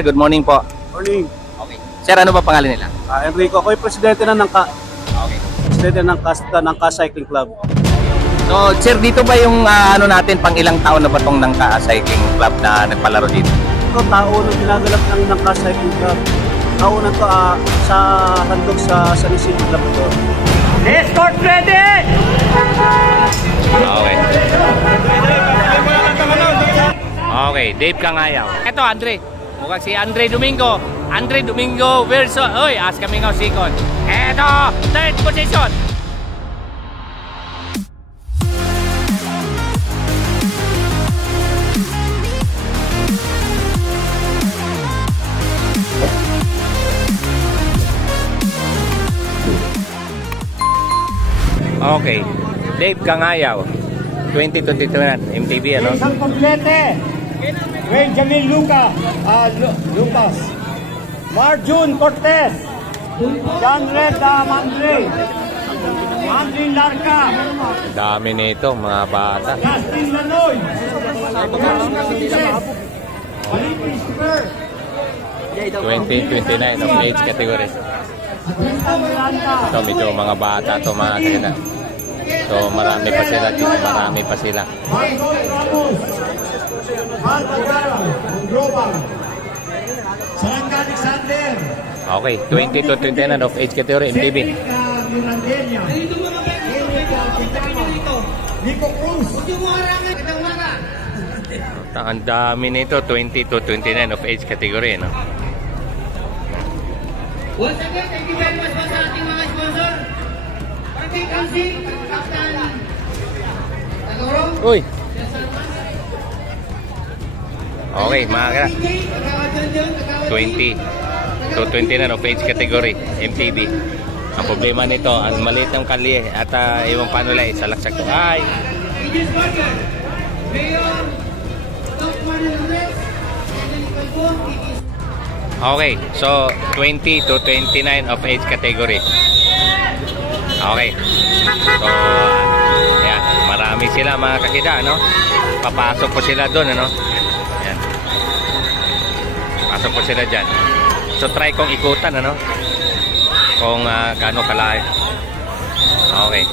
Good morning po. Morning. Okay. Sir, ano ba pangalan nila? Enrico, ako yung presidente na Okay. presidente ng Cycling Club. So, sir, dito ba yung ano natin, pang ilang taon na ba itong Nangka Cycling Club na nagpalaro dito? Ito, tao na ginagalap ng Cycling Club. Tao na to sa handog sa San Isidro Club ito. Escort ready! Okay. Okay, Dave Kangayaw. Ito, Andre. Mukhang si Andre Domingo. Andre Domingo versus... Oy, as kami nga second. Ito, third position. Okay, Dave Kangayaw. 2022 na, MTV, ano? Isang komplete! Wayne Jamil Lucas. Marjun Cortez. John Red Mandre. Andrin Larca. Dami nito, mga bata. Justin Lanoy. Balik Christopher. 2029 of age category. So, medyo mga bata to, mga kanina. So, marami pa sila dito, marami pa sila. Marcos Ramos. Alpagara. Global. Sarangka Alexander. Okay, 20 to 29 of age category, MTV. Nico Cruz. Ang dami nito, 20 to 29 of age category, no? Once again, thank you very much po sa ating mga sponsor. Parking Council, Captain Tagoro. Uy! Okay, mga ka. 20 to 29 of age category, MTB. Ang problema nito, ang maliit ng kalye at iwan paano lang, salaksak to. Ay! Mayor, Top Management, Okay, so 20 to 29 of age category. Okay. So, ayan, marami sila mga kakida, no? Papasok po sila doon, ano? Ayan. Pasok po sila dyan. So, try kong ikutan, ano? Kung gaano kalayo. Okay.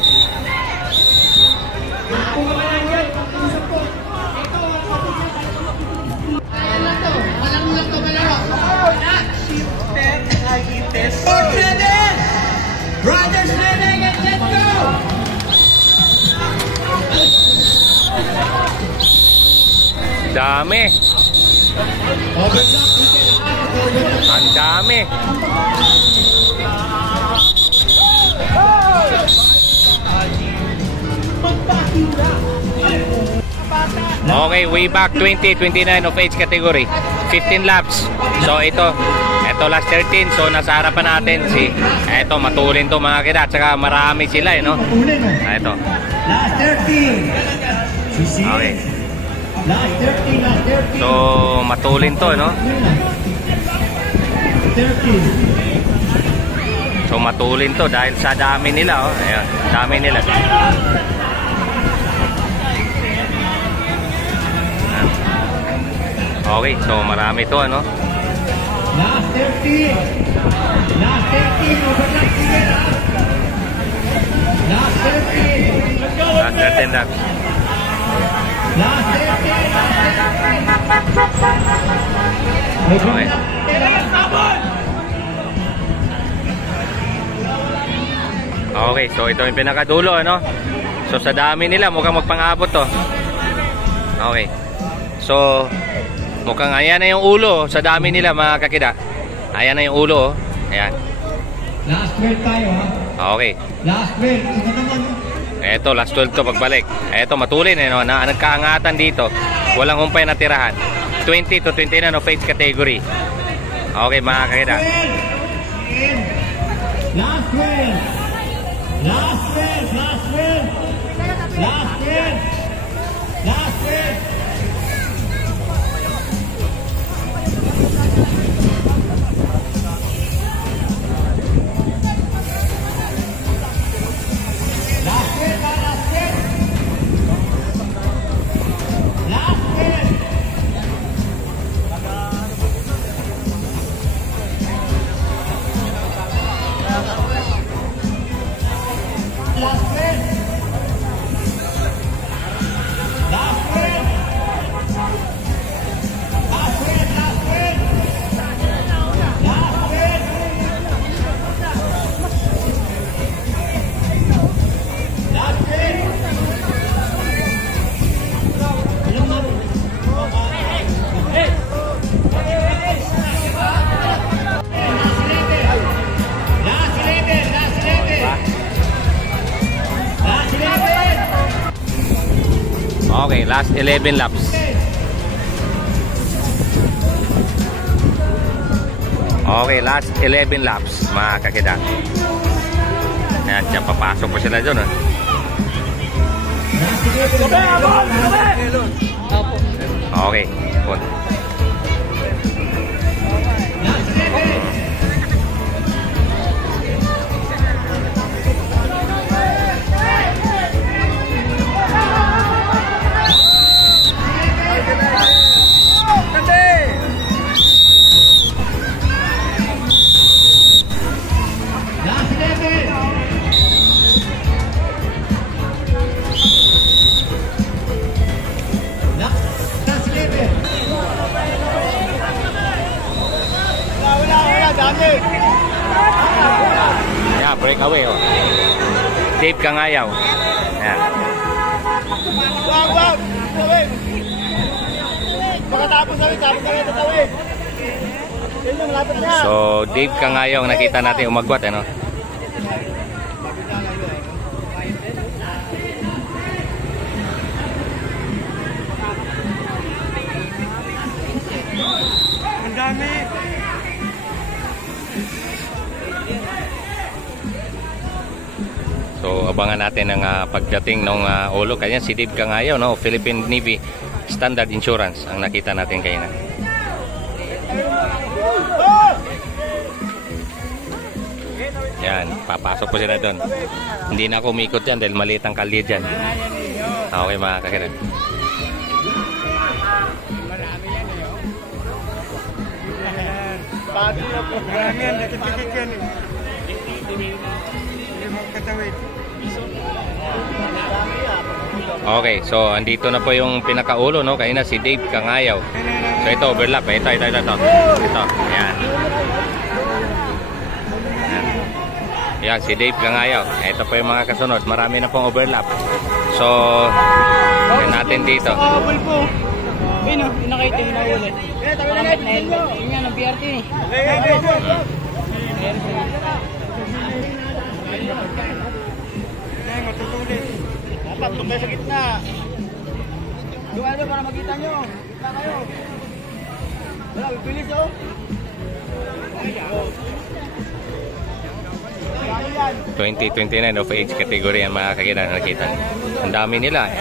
Brothers, let's go! Dami. Ang dami. Okay, way back 20-29 of age category. 15 laps. So ito last 13. So nasa harapan natin si ito, matulin to mga kida. At saka marami sila, no? Ito. Last 13. Okay. Last 13. So matulin to, no? 13. So matulin to dahil sa dami nila, oh. Ayan, dami nila. Okay, so marami to, ano? Last 13. Last 13. Overlap together. Last 13. Last 13 laps. Last 13. Okay. Okay, so ito yung pinakadulo, ano? So sa dami nila, mukhang magpang-abot to. Okay. So mukhang ayan na yung ulo sa dami nila, mga kakida. Ayan na yung ulo, oh. Ayan. Last 12 tayo, ha? Okay. Last 12. Ito naman, Eto, last 12 to pagbalik. Eto, matulin, no? Nagkaangatan dito. Walang humpay na tirahan. 20 to 29 of age category. Okay, mga kakida. Last 12. Last 12. Last 12. Last 12. Last 12. Last 11 laps. Okay, last 11 laps, mga kakida. Ayan, dyan, papasok po sila dyan. Okay, good. Yeah, break away, oh. Dave Kangayaw. Ayan. So, Dave Kangayaw ang nakita natin umagwat, ano? Ang dami. So, abangan natin ang pagdating ng ulo. Kanya si Dave Kangayaw, no? Philippine Navy Standard Insurance ang nakita natin kayo na. Yan, papasok po sila doon. Hindi na ako umikot dyan dahil maliit ang kalye dyan. Okay, mga kakiran. Okay, so andito na po yung pinakaulo, no? Kaya na si Dave Kangayaw. So ito, overlap. Ito. Ito, ayan. Yan, si Dave Kangayaw. Ito po yung mga kasunod. Marami na pong overlap. So, yan natin dito. Pino, pinakaitin na ulit. Pakamit na helmet. Yun yan, ang PRT eh. Dapat tumbay sa gitna. Yung ano para makita nyo. Gitna kayo. Wala, bibilis oh. 20-29 of age category ang mga kakita nakita. Ang dami nila.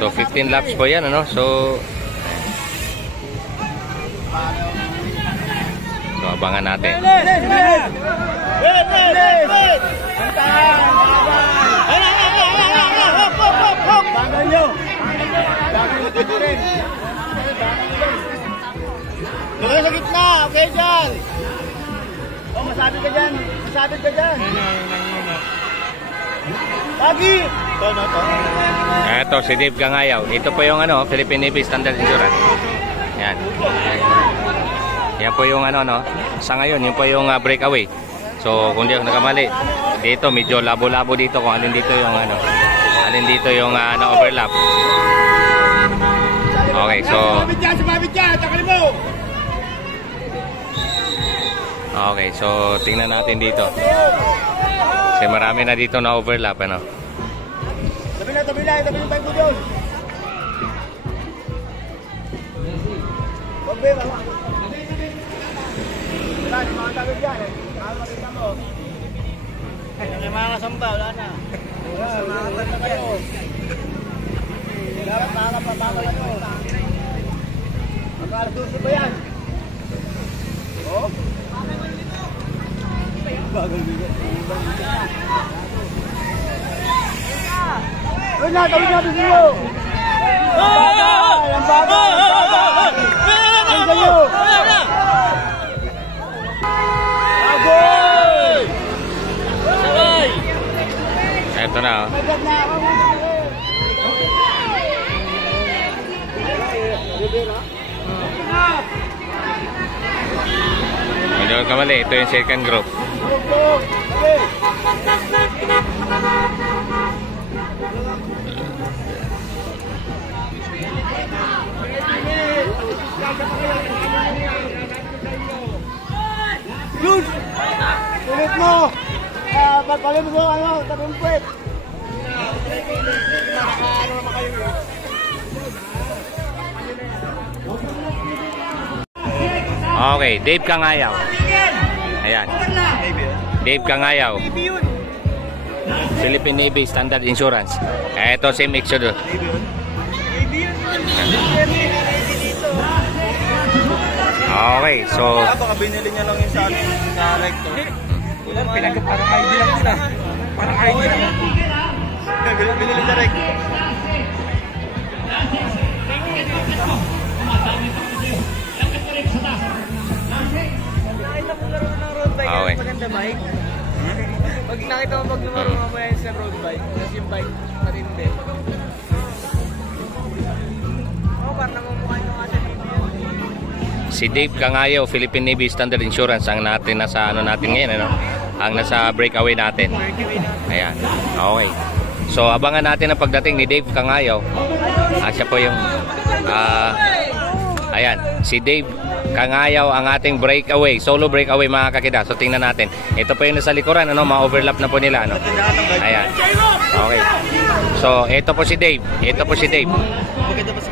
So 15 laps po yan, ano? So abangan natin. Tuloy sa gitna, okay dyan. Oh, masabit ka dyan. Lagi! Ito si Dave Kangayaw. Ito po yung ano, Philippine Navy Standard Insurance. Yan. Yan po yung ano, no? Sa ngayon, yun po yung breakaway. So, kung di ako nakamali, dito medyo labo-labo dito kung alin dito yung ano, alin dito yung na-overlap. Okay, so okay, so tingnan natin dito. Kasi marami na dito na overlap, ano? Tabi na yung bike ko dyan. Huwag ba yung mga tabi dyan eh. Makakita mo. Yung mga kasamba, wala na. Makakita na kayo. Dapat makakapapakala nyo. Magkakadusi ba yan? Oh? Bagal bigat. Uy na, tawid natin sa'yo! Ang bagal! Ang sa'yo! Agoy! Sabay! Ito na, oh. Hindi ko kamali, ito yung second group. Yun! Ulit mo! Pagpalim mo ano, tabi mo puwet. Ano naman kayo yun? Okay, Dave Kangayaw. Ayan. Dave Kangayaw. Philippine Navy Standard Insurance. Ito si Exodus. Okay, so Baka binili niya lang yung sa akin, sa recto. Parang ID lang sila. Parang ID lang. Binili sa recto. Nakita mo laro ng road bike, Okay. maganda bike. Pag nakita mo pag lumaro mamaya sa road bike, tapos yung bike matindi. Oo, parang namumukha yung mga sa si Dave Kangayaw, Philippine Navy Standard Insurance ang nasa natin ngayon, ano? Ang nasa breakaway natin. Ayan. Okay. So abangan natin ang pagdating ni Dave Kangayaw. Siya po yung ayan, si Dave Kangayaw ang ating breakaway, solo breakaway mga kakida. So tingnan natin. Ito po yung nasa likuran, ano, ma-overlap na po nila, ano. Ayan. Okay. So ito po si Dave. Ito po si Dave.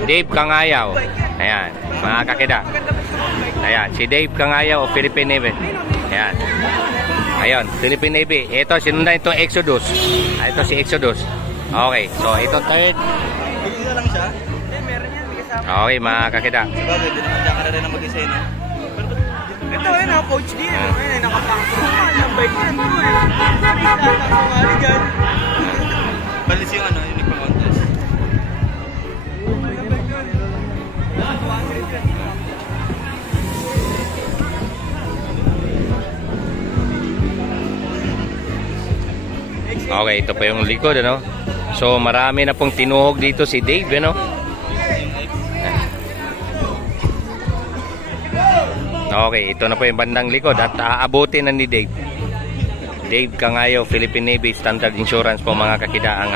Dave Kangayaw. Ayan, mga kakida. Ayan, si Dave Kangayaw of Philippine Navy. Ayan. Ayun, Philippine Navy. Ito, sinundan itong Exodus. Ito si Exodus. Okay, so ito third. Isa lang siya? Meron yan, may kasama. Okay, mga kakida. Sabagay, di naman ka na rin ang mag-isa, no? Ito, ayun, naka-coach din. Ayun, nakapangko. Ang bike yan, cool. Nakakasumali dyan. Balis yung ano, yung nagpa-contest. Okay, ito pa yung likod, ano? So, marami na pong tinuhog dito si Dave, ano? Okay, ito na po yung bandang likod at aabutin na ni Dave. Dave Kangayaw, Philippine Navy Standard Insurance po mga kakida ang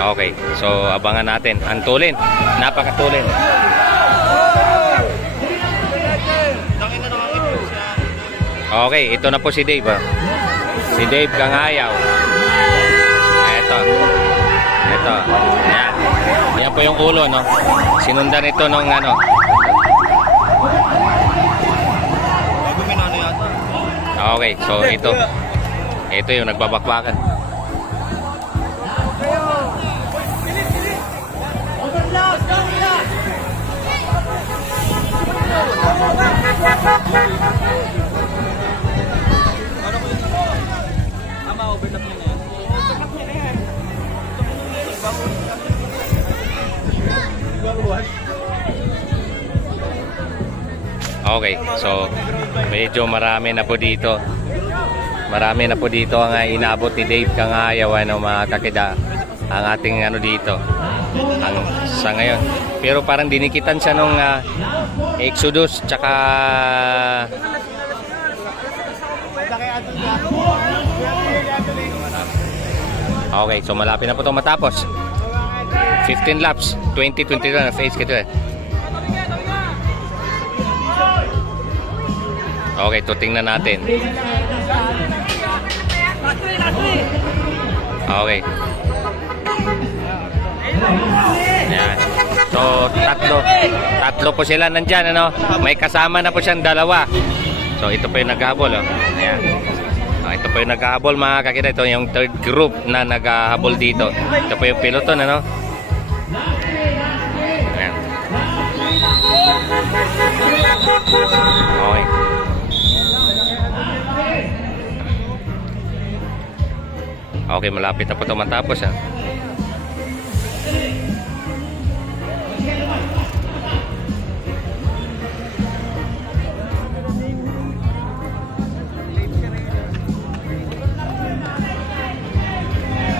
okay, so abangan natin. Antulin, napakatulin. Okay, ito na po si Dave. Si Dave Kangayaw. Ito. Ayan. Yan po yung ulo, no? Sinundan ito nung ano. Okay, so ito. Ito yung nagbabakbakan. Overlap niya na yan. Okay, so medyo marami na po dito. Marami na po dito ang inabot ni Dave Kangayaw, ano, mga kakida. Ang ating ano dito. Ang sa ngayon. Pero parang dinikitan siya nung Exodus tsaka okay, so malapit na po itong matapos. 15 laps, 20-21 na face kito eh. Okay, ito tingnan natin. Okay. Ayan. So, tatlo po sila nandyan, ano? May kasama na po siyang dalawa. So, ito po yung naghabol, oh. Ayan. Ito po yung naghahabol mga kakita. Ito yung third group na naghahabol dito. Ito po yung peloton, ano? Ayan. Okay. Okay, malapit na po ito matapos, ha?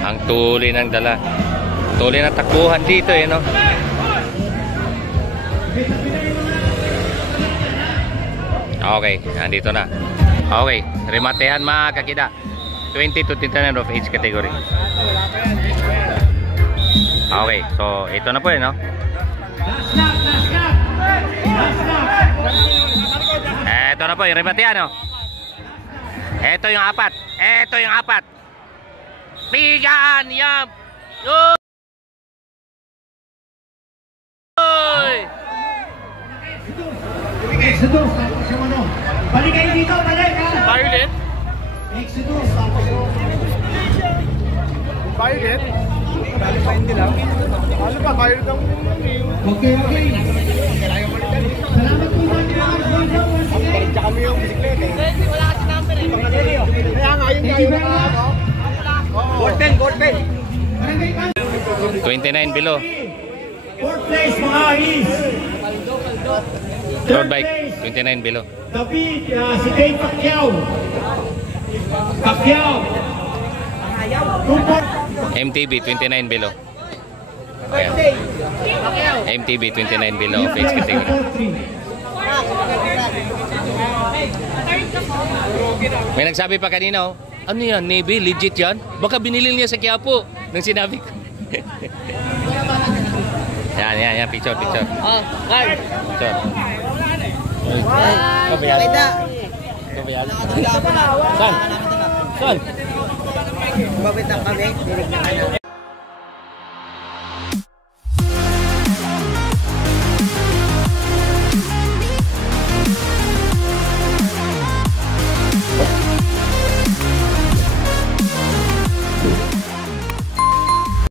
Ang tuloy ng dala. Tuloy ng takbuhan dito, eh, no? Okay, nandito na. Okay, rematehan mga kakida. 20 to 29 of age category. Okay, so ito na po, eh, no? Ito na po, yung rematehan, no? Ito yung apat. Ito yung apat. Pigan! Yap! Oy! Exodus, tapos yung ano. Balik kayo dito, balik ha. Violet? Exodus, tapos yung... Violet? Balik pa hindi lang. Ano ba? Violet ang Okay. Salamat po sa inyo. Tsaka kami yung bisikleta eh. Wala kasi number eh. Kaya nga yun Thank you very much. Gold pen. 29 below. Fourth place mga is. Road bike, 29 below. David, si Dave Pacquiao. MTB, 29 below. Ayan. MTB, 29 below of age category. May nagsabi pa kanina, oh, ano yan, Navy? Legit yan? Baka binili niya sa Quiapo nang sinabi ko. Yan, picture. Oh, Carl. Picture. Kita. Saan? Babit lang kami.